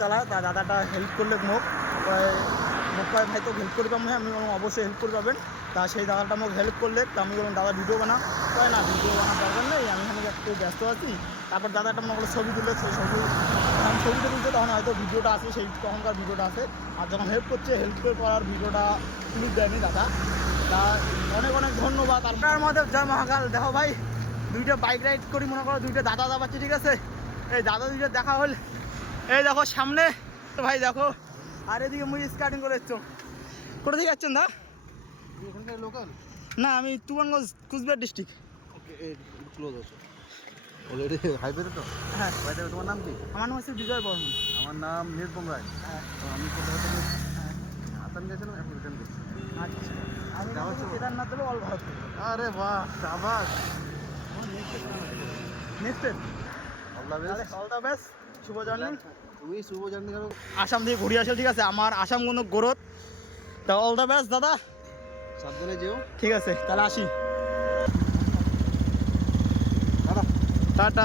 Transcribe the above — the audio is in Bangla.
চালা তা দাদাটা হেল্প করলে মোক কয় ভাই তো হেল্প করে পাবো। আমি বললাম অবশ্যই হেল্প করে পাবেন। তা সেই দাদাটা মোক হেল্প করলে। তা আমি বললাম দাদা ভিডিও বানা, কয় না ভিডিও বানার দরকার নেই, আমি এখানে একটু ব্যস্ত আছি। তারপর দাদাটা মনে করলো ছবি তুললে, সেই ছবি যখন ছবিটা তুলছে তখন হয়তো ভিডিওটা আছে, সেই তখনকার ভিডিওটা আছে। আর যখন হেল্প করছে, হেল্প করে করার ভিডিওটা ক্লিপ দেয়নি দাদা। তা অনেক অনেক ধন্যবাদ। আপনার মধ্যে জয় মহাকাল। দেখো ভাই, দুইটা বাইক রাইড করি, মনে করো দুইটা দাদা যাবাচ্ছি, ঠিক আছে। এই দাদা দুইটা দেখা হল, এই দেখো সামনে ভাই দেখো। আর এদিকে মুই স্টার্টিং করে এসছো। কোথা থেকে যাচ্ছেন দা? এখানকার লোকাল? না, আমি তুফানগঞ্জ, কুচবিহার ডিস্ট্রিক্ট। ওকে, ক্লোজ আছে অলরেডি হাইওয়েতে তো। হ্যাঁ। বাইরে তোমার নাম কি? আমার নাম হচ্ছে বিজয় বর্মন। আমার নাম নিরুপম রায়। হ্যাঁ। তো আমি কলকাতা থেকে আসাম গেছিলাম, এখন রিটার্ন করছি। আচ্ছা, আমি যাওয়া হচ্ছে? কেদারনাথ দেবো অল ভারত। আরে বাহ, শাবাশ। নেক্সট অল দ্য বেস্ট, শুভ জার্নি। তুমি শুভ জার্নি করো। আসাম থেকে ঘুরে আসো, ঠিক আছে। আমার আসাম কোনো গ্রোথ। তা অল দ্য বেস্ট দাদা। সাবধানে যেও। ঠিক আছে, তাহলে আসি। টাটা। টাটা।